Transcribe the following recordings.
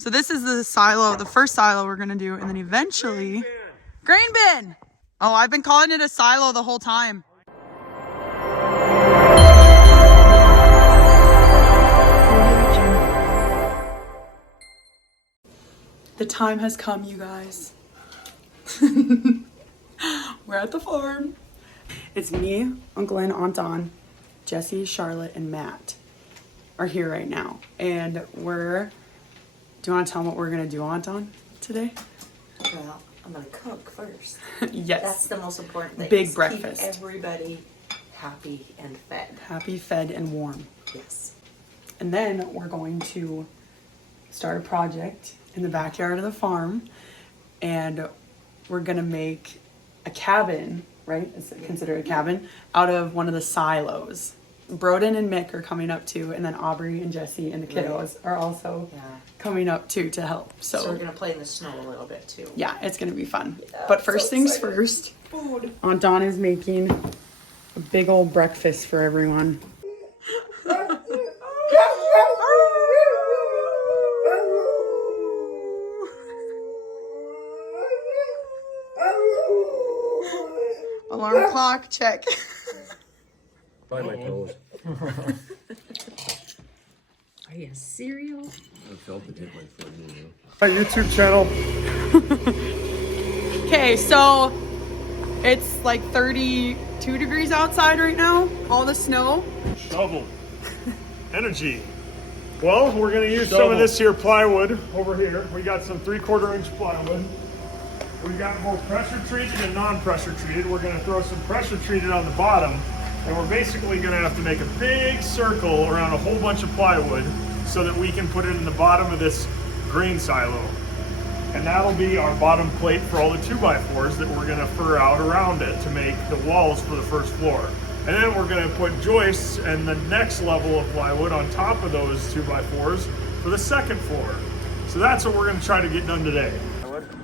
So this is the silo, the first silo we're gonna do, and then eventually, grain bin. Oh, I've been calling it a silo the whole time. The time has come, you guys. We're at the farm. It's me, Uncle and Aunt Dawn, Jesse, Charlotte, and Matt are here right now. And do you want to tell them what we're going to do, Aunt Dawn, today? Well, I'm going to cook first. Yes. That's the most important thing. Big breakfast. Keep everybody happy and fed. Happy, fed, and warm. Yes. And then we're going to start a project in the backyard of the farm. And we're going to make a cabin, right? Is it considered a cabin? Out of one of the silos. Broden and Mick are coming up too, and then Aubrey and Jesse and the kiddos are also coming up too to help. So we're gonna play in the snow a little bit too. Yeah, it's gonna be fun. Yeah, but first so things excited. first, Food. Aunt Dawn is making a big old breakfast for everyone. Alarm clock, check. By my toes. Are you cereal? I felt it hit my foot. My YouTube channel. Okay, so it's like 32 degrees outside right now. All the snow. Shovel. Energy. Well, we're going to use some of this here plywood over here. We got some 3/4 inch plywood. We got both pressure treated and non-pressure treated. We're going to throw some pressure treated on the bottom. And we're basically going to have to make a big circle around a whole bunch of plywood so that we can put it in the bottom of this grain silo. And that'll be our bottom plate for all the 2x4s that we're going to fur out around it to make the walls for the first floor. And then we're going to put joists and the next level of plywood on top of those 2x4s for the second floor. So that's what we're going to try to get done today.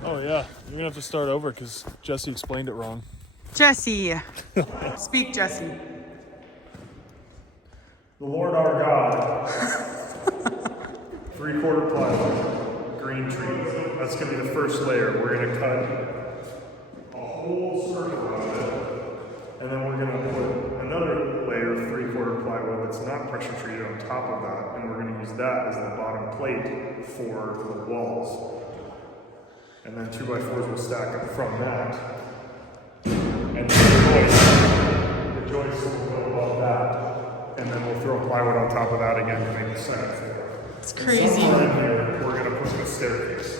Oh yeah, you're going to have to start over because Jesse explained it wrong. Jesse. Speak, Jesse. The Lord our God. 3/4 plywood, green tree. That's going to be the first layer. We're going to cut a whole circle around it. And then we're going to put another layer of 3/4 plywood that's not pressure treated on top of that. And we're going to use that as the bottom plate for the walls. And then 2x4s will stack up from that. And the joists will go above that. And then we'll throw plywood on top of that again to make the second floor. It's crazy. Somewhere in here, we're going to put a staircase.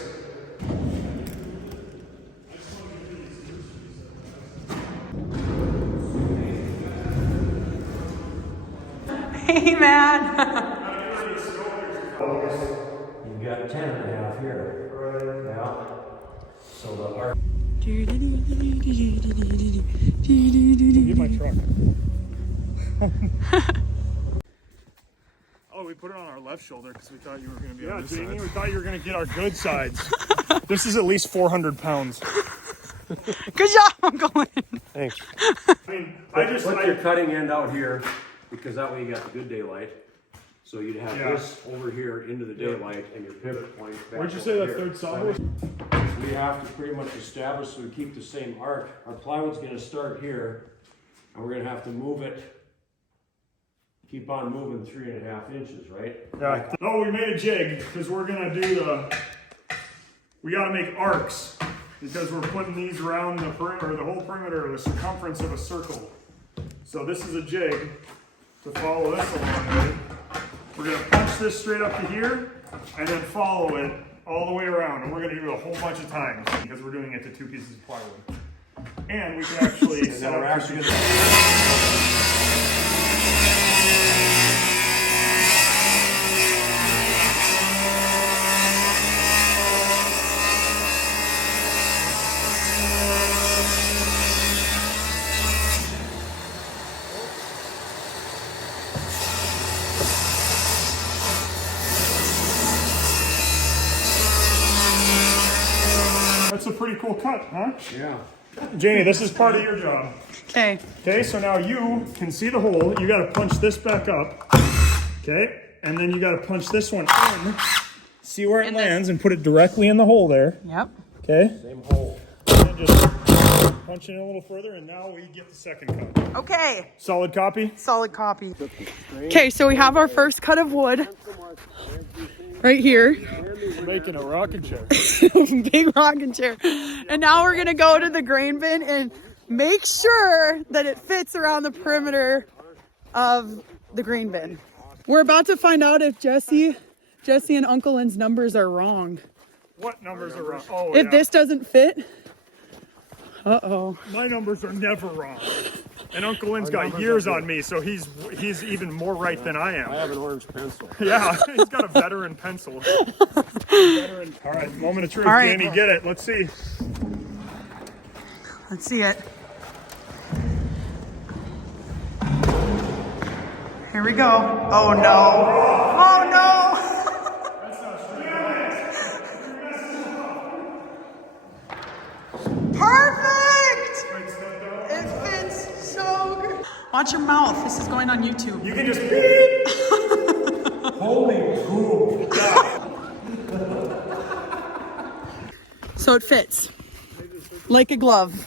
Hey, man. You've got 10.5 here. Right. Yeah. So the arc. Get my truck. Oh, we put it on our left shoulder because we thought you were going to be on this side. We thought you were going to get our good sides. This is at least 400 pounds. Good job, Uncle. Thanks. Put your cutting end out here because that way you got the good daylight. So you'd have this over here into the daylight and your pivot point back. Where'd you say that here. third saw was? We have to pretty much establish so we keep the same arc. Our plywood's going to start here, and we're going to have to move it. Keep on moving 3.5 inches, right? Yeah. No, we made a jig because we're going to do we got to make arcs because we're putting these around the perimeter, the whole perimeter, the circumference of a circle. So this is a jig to follow this along with. We're going to punch this straight up to here and then follow it all the way around. And we're going to do it a whole bunch of times because we're doing it to 2 pieces of plywood. And we can actually set up That's a pretty cool cut, huh? Yeah. Janie, this is part of your job. Okay. Okay, so now you can see the hole. You got to punch this back up. Okay, and then you got to punch this one in see where it lands and put it directly in the hole there. Yep. Okay. Same hole. And just punch in a little further, and now we get the second cut. Okay. Solid copy. Solid copy. Okay, so we have our first cut of wood right here. We're making a rocking chair. Big rocking chair. And now we're gonna go to the grain bin and make sure that it fits around the perimeter of the grain bin. We're about to find out if Jesse and Uncle Lynn's numbers are wrong. What numbers are wrong? Oh, If yeah. this doesn't fit, uh-oh. My numbers are never wrong. And Uncle Lynn's got years on me, so he's even more right than I am. I have an orange pencil. Yeah, he's got a veteran pencil. Veteran. All right, moment of truth. All right. Danny, get it. Let's see. Let's see it. Here we go. Oh no. Oh no. Perfect! It fits so good. Watch your mouth. This is going on YouTube. You can just beep. Holy poop. So it fits. Like a glove.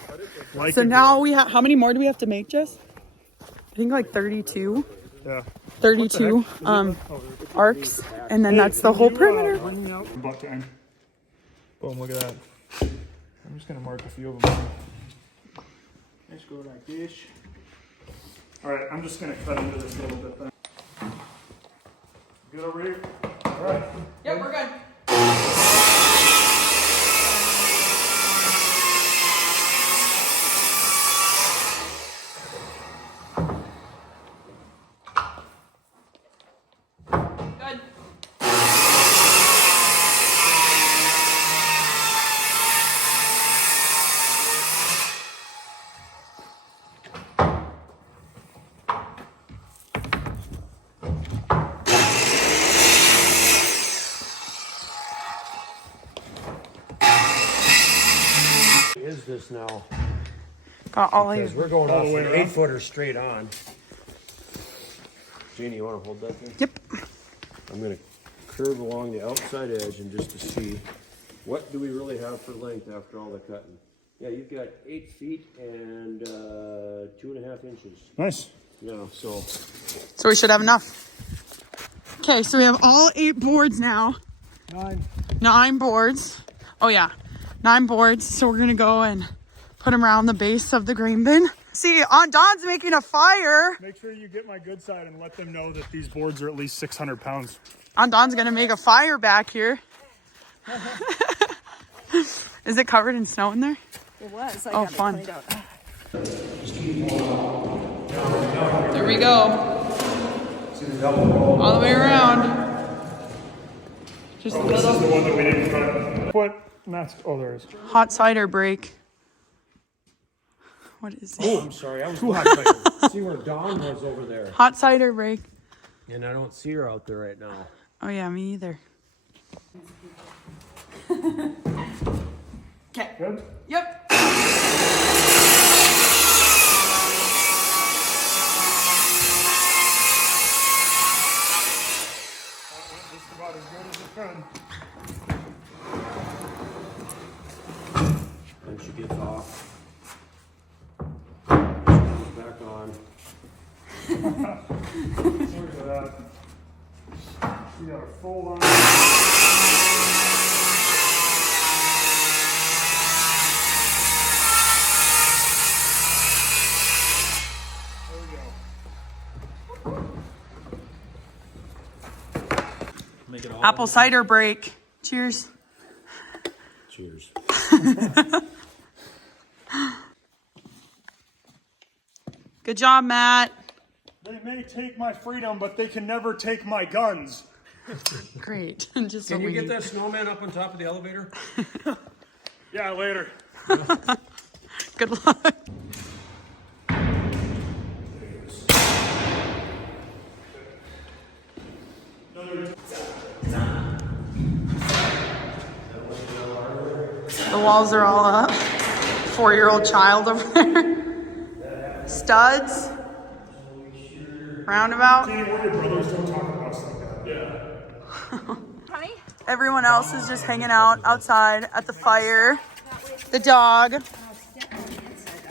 Like So it. now we have, how many more do we have to make, Jess? I think like 32. Yeah. 32 arcs. And then that's the whole perimeter. Butt time. Boom, look at that. I'm just going to mark a few of them. Let's go like this. All right, I'm just going to cut into this a little bit then. Good over here? All right. Yep, we're good. Good. Is this now? Got all Because of we're going off the way an around? 8-footer straight on. Jeannie, you want to hold that thing? Yep. I'm going to curve along the outside edge and just to see what do we really have for length after all the cutting. Yeah, you've got 8 feet and 2.5 inches. Nice. Yeah, so So we should have enough. Okay, so we have all 8 boards now. 9 boards. Oh yeah, 9 boards. So we're gonna go and put them around the base of the grain bin. See, Aunt Dawn's making a fire. Make sure you get my good side and let them know that these boards are at least 600 pounds. Aunt Dawn's gonna make a fire back here. Is it covered in snow in there? It was. I Oh, got fun. it cleaned out. There we go. All the way around. Just a This is little the one that we didn't cut. What? Oh, there is. hot cider break. What is it? I'm sorry, I was looking to see where Dawn was over there. Hot cider break. And I don't see her out there right now. Oh yeah, me either. Okay. Good? Yep. Just about as good as it can. Then she gets off. She comes back on. Look at that. You got a full on. There we go. Make it all. Apple cider break. Cheers. Cheers. Good job, Matt. They may take my freedom, but they can never take my guns. Great. Just Can what you we get need. that snowman up on top of the elevator? Yeah, later. Good luck. The walls are all up. 4-year-old child over there. Studs. Roundabout. Hey, we're your brothers. Don't talk about us like that. Yeah. Honey? Everyone else is just hanging out outside at the fire. The dog.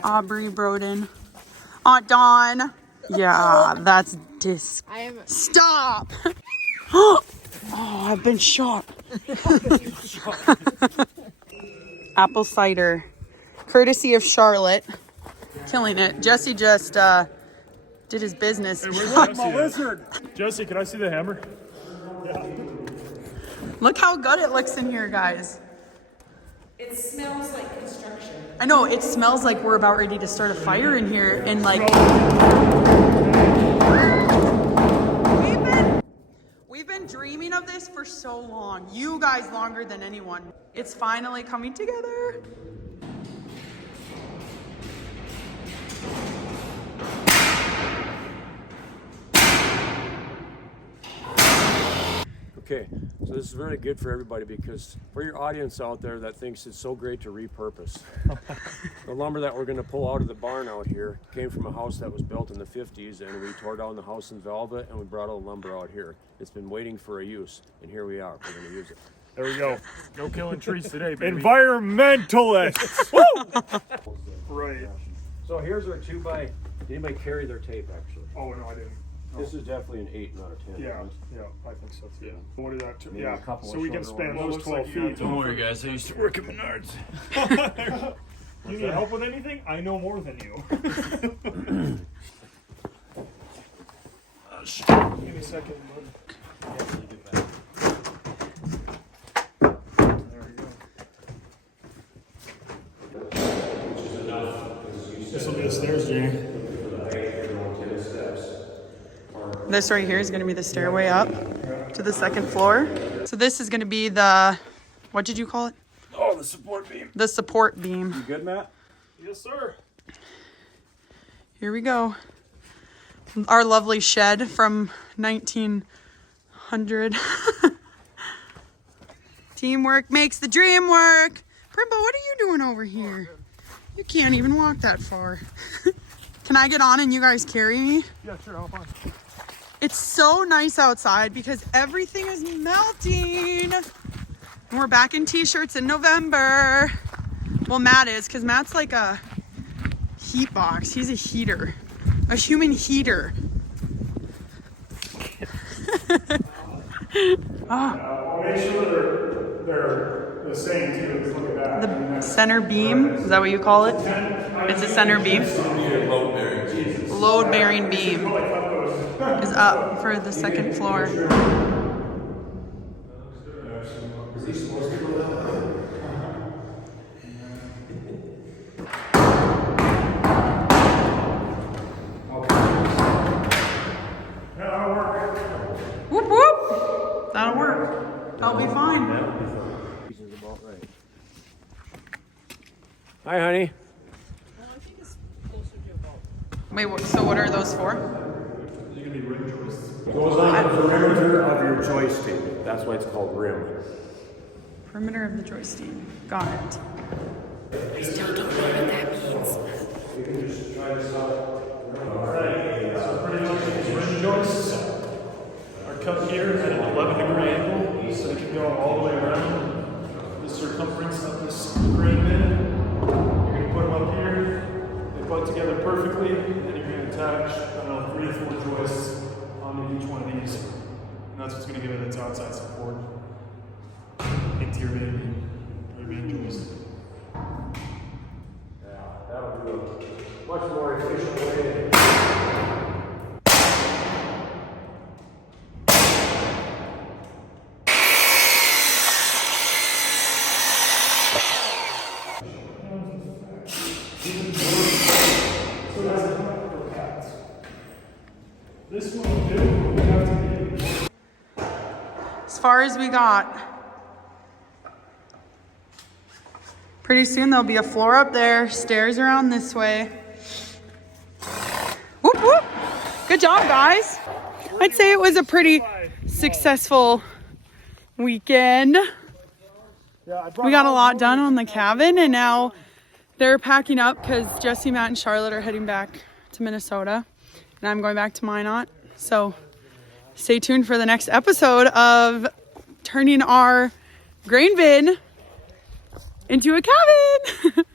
Aubrey Broden. Aunt Dawn. Yeah, that's Stop! Oh, I've been shot. Apple cider. Courtesy of Charlotte. Killing it. Jesse just did his business. Hey, where's my lizard? Jesse, can I see the hammer? Yeah. Look how good it looks in here, guys. It smells like construction. I know, it smells like we're about ready to start a fire in here, and like we've been dreaming of this for so long. You guys longer than anyone. It's finally coming together. Okay, so this is really good for everybody because for your audience out there that thinks it's so great to repurpose. The lumber that we're going to pull out of the barn out here came from a house that was built in the 50s, and we tore down the house in Velvet and we brought all the lumber out here. It's been waiting for a use, and here we are. We're going to use it. There we go. No killing trees today, baby. Environmentalists! Woo! Right. So here's our 2x. Did anybody carry their tape actually? Oh, no, I didn't. No. This is definitely an 8, not a 10. Yeah, right? yeah, I think so too. Yeah. What did that? Maybe Yeah, a couple so of we can shorter span ones. those 12 feet. Don't worry, guys. I used to work at Menards. You need help with anything? I know more than you. Give me a second, bud. There we go. This will be the stairs, Jamie. This right here is going to be the stairway up to the second floor. So this is going to be the, what did you call it? Oh, the support beam. The support beam. You good, Matt? Yes, sir. Here we go. Our lovely shed from 1900. Teamwork makes the dream work. Primbo, what are you doing over here? You can't even walk that far. Can I get on and you guys carry me? Yeah, sure, hop on. It's so nice outside because everything is melting. And we're back in t-shirts in November. Well, Matt is, because Matt's like a heat box. He's a heater, a human heater. I'll make sure they're the same too. Let's look at that. The center beam, is that what you call it? It's a center beam. Load bearing beam is up for the second floor. That'll work. Whoop whoop. That'll work. That'll be fine. About right. Hi, honey. Wait, so what are those for? Goes on the perimeter of your joisting. That's why it's called rim. Perimeter of the joisting. Got it. You can just try this out. Pretty much these rim joists are cut here at an 11-degree angle, so they can go all the way around the circumference of this grain bin. You're going to put them up here. They butt together perfectly, and then you're going to attach 3 to 4 joists onto each one of these. And that's what's going to give it its outside support into your main joist. Yeah, that'll do a much more efficient way. This one will do what we have to do. As far as we got. Pretty soon there'll be a floor up there, stairs around this way. Whoop whoop. Good job, guys. I'd say it was a pretty successful weekend. We got a lot done on the cabin, and now they're packing up because Jesse, Matt, and Charlotte are heading back to Minnesota, and I'm going back to Minot. So stay tuned for the next episode of turning our grain bin into a cabin.